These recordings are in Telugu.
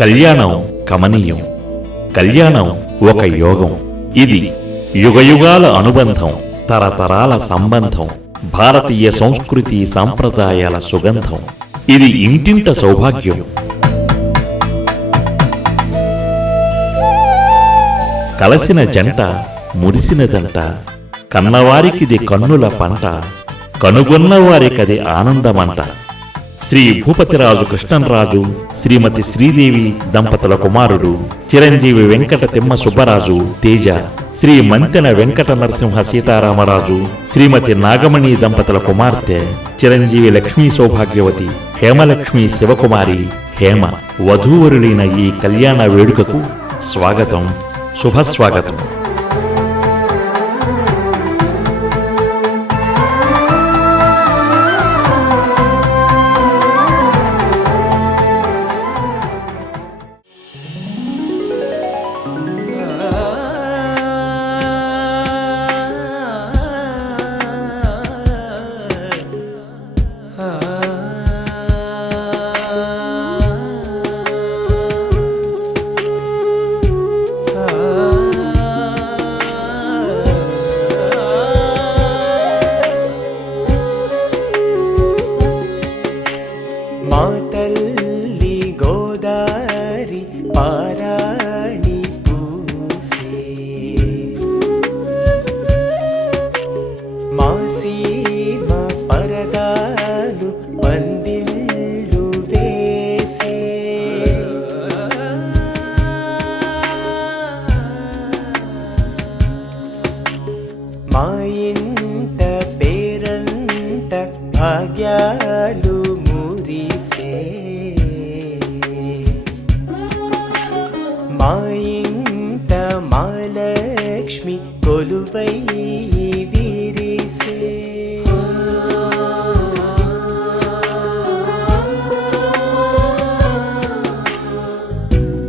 కళ్యాణం కమనీయం. కళ్యాణం ఒక యోగం. ఇది యుగయుగాల అనుబంధం, తరతరాల సంబంధం, భారతీయ సంస్కృతి సాంప్రదాయాల సుగంధం. ఇది ఇంటింట సౌభాగ్యం. కలసిన జంట మురిసినదంట, కన్నవారికిది కన్నుల పంట, కనుగొన్నవారికది ఆనందమంట. శ్రీ భూపతిరాజు కృష్ణంరాజు, శ్రీమతి శ్రీదేవి దంపతుల కుమారుడు చిరంజీవి వెంకట తిమ్మ సుబ్బరాజు తేజ, శ్రీ మంతెన వెంకట నరసింహ సీతారామరాజు, శ్రీమతి నాగమణి దంపతుల కుమార్తె చిరంజీవి లక్ష్మీ సౌభాగ్యవతి హేమలక్ష్మి శివకుమారి హేమ వధూవరులైన ఈ కళ్యాణ వేడుకకు స్వాగతం, శుభస్వాగతం. మా ఇంట పేరంట భాగ్యాలు మురిసే, మా ఇంట మహాలక్ష్మి కొలువై విరిసే.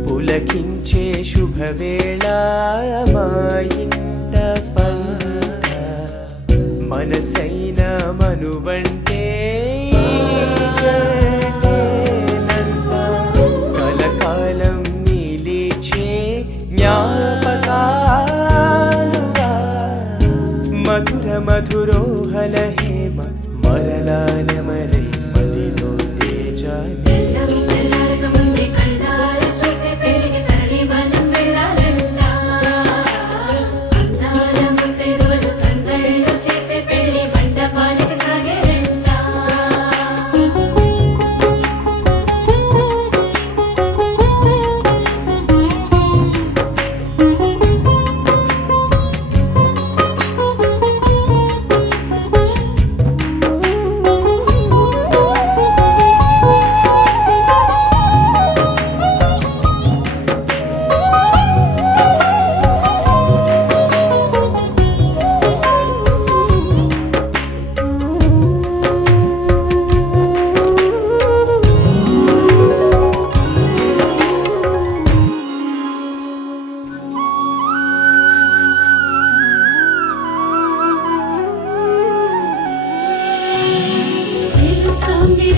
పులకించే శుభవేళ మా ఇంట పంట, మనసైన మనువంటే కలకాలం నిలిచే జ్ఞాపకాలుగా, మధుర మధురోహల హేమ మరలాల మరై మదిలో తేజాలి.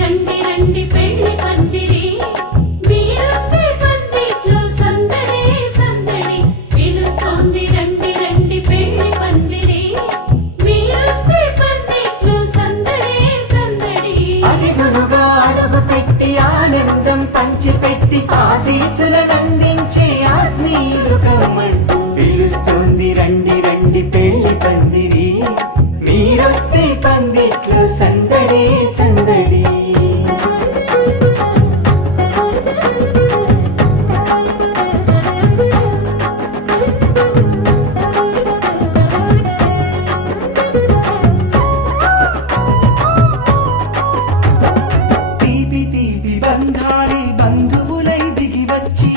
రండి రండి పెళ్లి పందిరి, మీరొస్తే పందిట్లో సందడే సందడి. పిలుస్తోంది రండి రండి పెళ్లి పందిరి, మీరొస్తే పందిట్లో సందడే సందడి. అతిథులుగా అడుగు పెట్టి ఆనందం పంచిపెట్టి ఆశీసులనందించే ఆత్మీయులు కమ్మంటూ పిలుస్తోంది రండి రండి పెళ్లి పందిరి, మీరొస్తే పందిట్లో సందడే సందడి. తీపి తీపి బంధాలే బంధువులై దిగి వచ్చి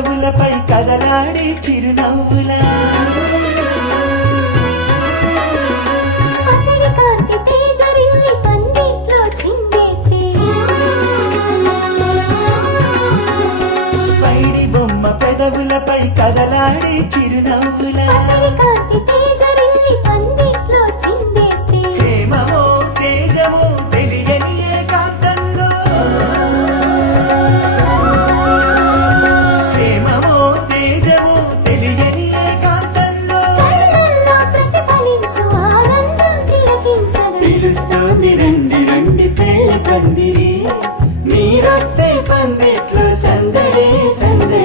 పెదవులపై కదలాడే చిరునవ్వులా పసిడి కాంతి తేజరిల్లి పందిట్లో చిందేస్తే పైడి బొమ్మ పెదవులపై కదలాడే చిరునవ్వులా పసిడి కాంతి తేజరిల్లి పందిట్లో చిందేస్తే ప్రేమమో తేజమో తెలియని ఏకాంతంలో ప్రేమమో తేజమో తెలియని ఏకాంతంలో కళ్ళల్లో ప్రతిఫలించు ఆనందం తిలకించను పిలుస్తోంది రండి రండి పెళ్లి పందిరి మీరొస్తే పందిట్లో సందడే సందడి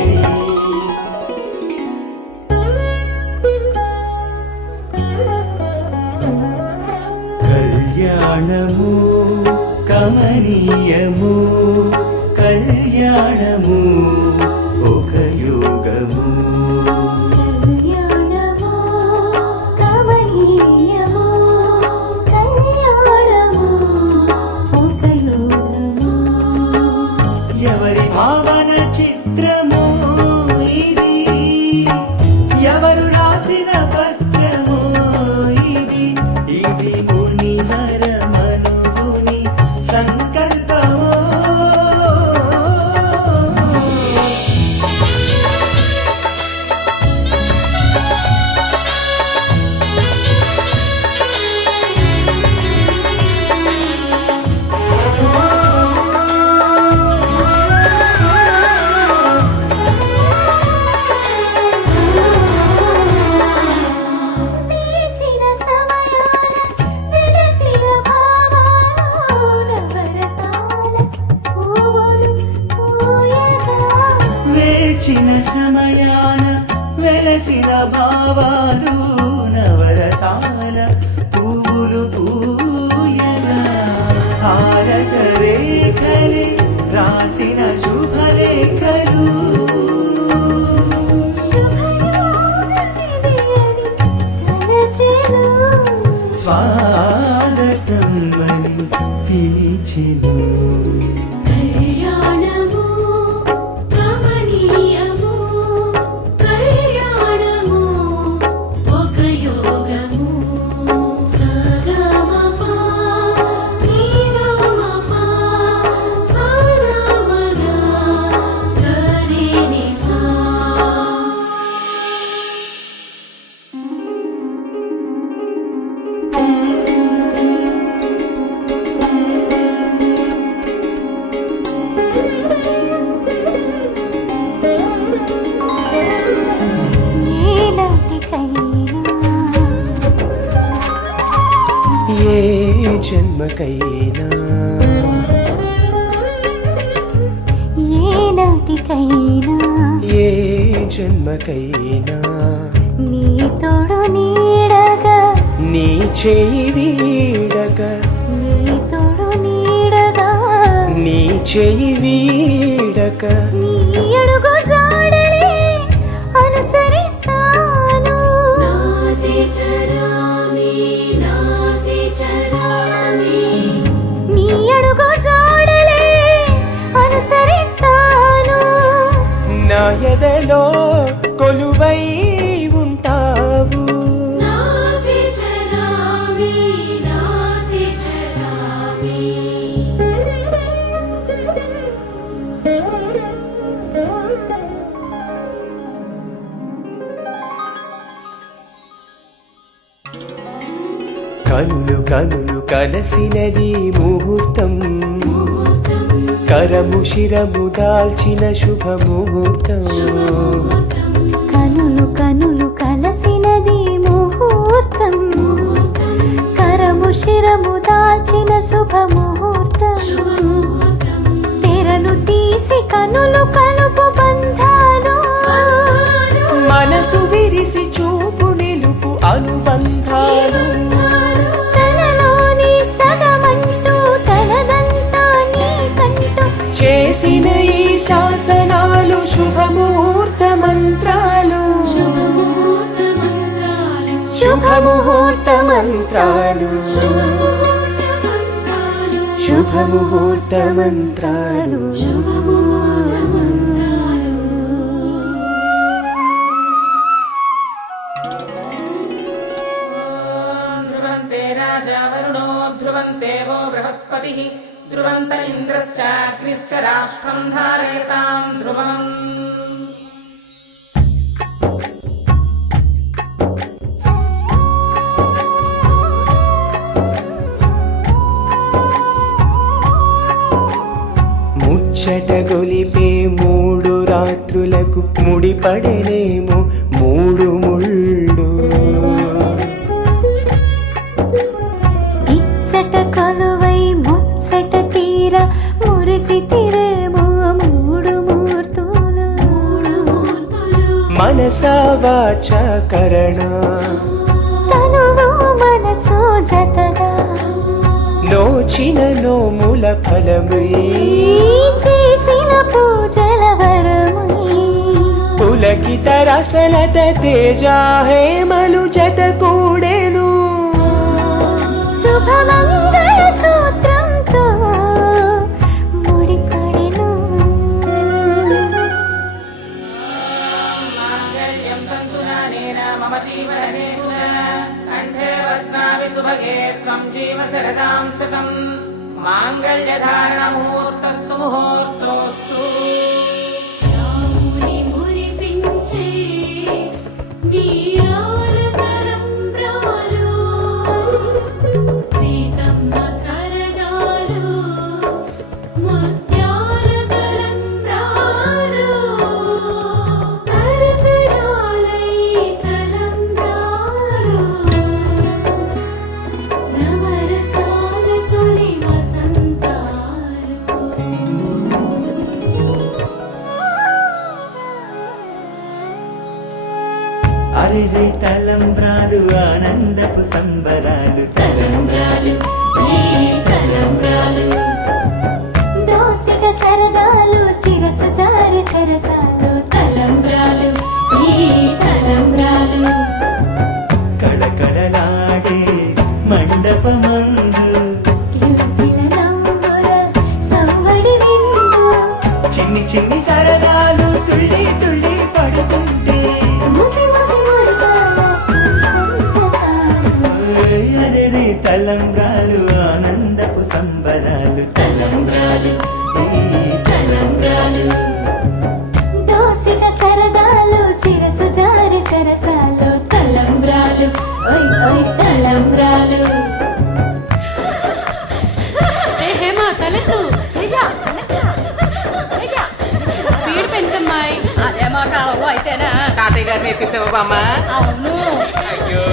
కళ్యాణము కమనీయము కళ్యాణము ఒక యోగము కళ్యాణమో కమనీయమో కళ్యాణమో ఒక యోగమో ఎవరి భావన చిత్రము ఇది ఎవరు రాసిన పత్రము ఇది ఇది మునివర మనువుని సంకల్పము వేచిన సమయాన వెలసిన భావాలు నవరసాల పువ్వులు పూయగా వేచిన సమయాన వెలసిన భావాలు నవరసాల పూలు పూయగా ఆరస రేఖలే రాసిన శుభలేఖలు శుభయోగమిది అని తలచెను స్వాగతం అని పిలిచెను కళ్యాణము కమనీయము కళ్యాణము ఒక యోగము సగమపా నీరమపా సరవగా గరినిసా ఏ జన్మకైనా ఏ నాటికైనా ఏ జన్మకైనా నీ తోడు నీడగా నీ చేయి వీడక నీ తోడు నీడగా నీ చేయి వీడక నీ అడుగు జాడలే అనుసరిస్తాను నాతి చరామి నీ అడుగు జాడలే అనుసరిస్తాను నా ఎదలో కొలువై ఉంటావు నాతి చరామి కనులు కనులు కలసినది ముహూర్తం కరము శిరము దాల్చిన శుభముహూర్తం కనులు కనులు కలసినది ముహూర్తం కరము శిరము దాల్చిన శుభముహూర్తం తెరను తీసి కనులు కలుపు బంధాలు మనసు విరిసి చూపు నిలుపు అనుబంధాలు తనలోని సగమంటూ తనదంతా నీకంటూ చేసిన ఈ శాసనాలు శుభముహూర్త మంత్రాలు శుభముహూర్త మంత్రాలు శుభముహూర్త మంత్రాలు ధ్రువంతే రాజా వరుణో ధ్రువంతే वो बृहस्पतिः ధ్రువంత ఇంద్రశ్చాగ్నిశ్చ రాష్ట్రం ధారయతాం ధ్రువం. ముచ్చట గొలిపే 3 రాత్రులకు ముడిపడేనేమో 3 ముళ్ళు. ఇచ్చట కలువై ముచ్చట తీర మురిసితిరేమో 3 మూర్తులు. మనసా వాచ కరణ తనువు మనసు జతగా నోచిన నోముల ఫలమై చేసిన పూజల వరమై పులకిత రసలత తేజా హేమలు జత కూడెను. శుభమంగళ సూత్రంతో ముడిపడెను. మాంగళ్యం తంతునానేన మమ జీవనహేతునా కంఠే వద్నామి సుభగే త్వం జీవ శరదాం శతం మాంగళ్యధారణ ముహూర్తః సుముహూర్తోస్తు. రాముని మురిపించే నీరాల తలంబ్రాలు, సీతమ్మ సరదాలు, ముత్యాల తలంబ్రాలు, తరతరాలై తలంబ్రాలు, నవరసాల తొలి వసంతాలు. అరివి తలంబ్రాలు ఆనందపు సంబరాలు. తలంబ్రాలు ఈ తలంబ్రాలు, దోసిట సరదాలు శిరసు జారి సరసాలు. తలంబ్రాలు ఈ తలంబ్రాలు, కళకళలాడే మండపమందు కిలకిల నవ్వుల సవ్వడి విందు, చిన్ని చిన్ని సరదాలు తుళ్ళి తుళ్ళి పడుతుంటే ముసి ముసి మురిపాల సంతకాలు. అరే తలంబ్రాలు ఆనందపు సంబరాలు. తలంబ్రాలు ఈ తలంబ్రాలు, దోసిట సరదాలు శిరసు జారి సరసాలు. తలంబ్రాలు ఓయ్ ఓయ్ తలంబ్రాలు. స్పీడ్ పెంచమ్మాయి. అదే మా కాలంలో అయితేనా. తాతయ్య గారిని ఎత్తిసావా బామ్మ? అవును. అయ్యో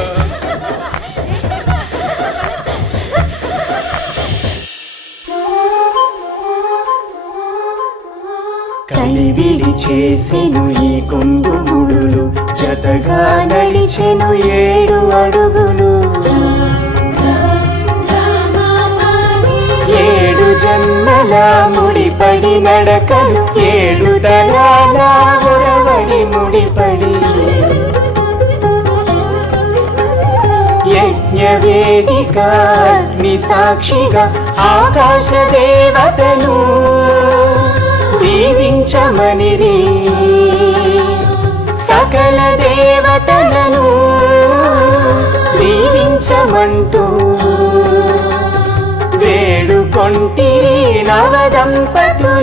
కలివిడి చేసెను ఈ కుంగుముడులు జతగా నడిచెను 7 అడుగులు. 7 జన్మల ముడిపడి నడకలు 7 తరాల ఒరవడి ముడిపడి యజ్ఞ వేదిక అగ్ని సాక్షిగా ఆకాశ దేవతలు దీవించమనిరి సకల దేవతలను దీవించమంటూ వేడుకొంటిరి నవదంపతులు.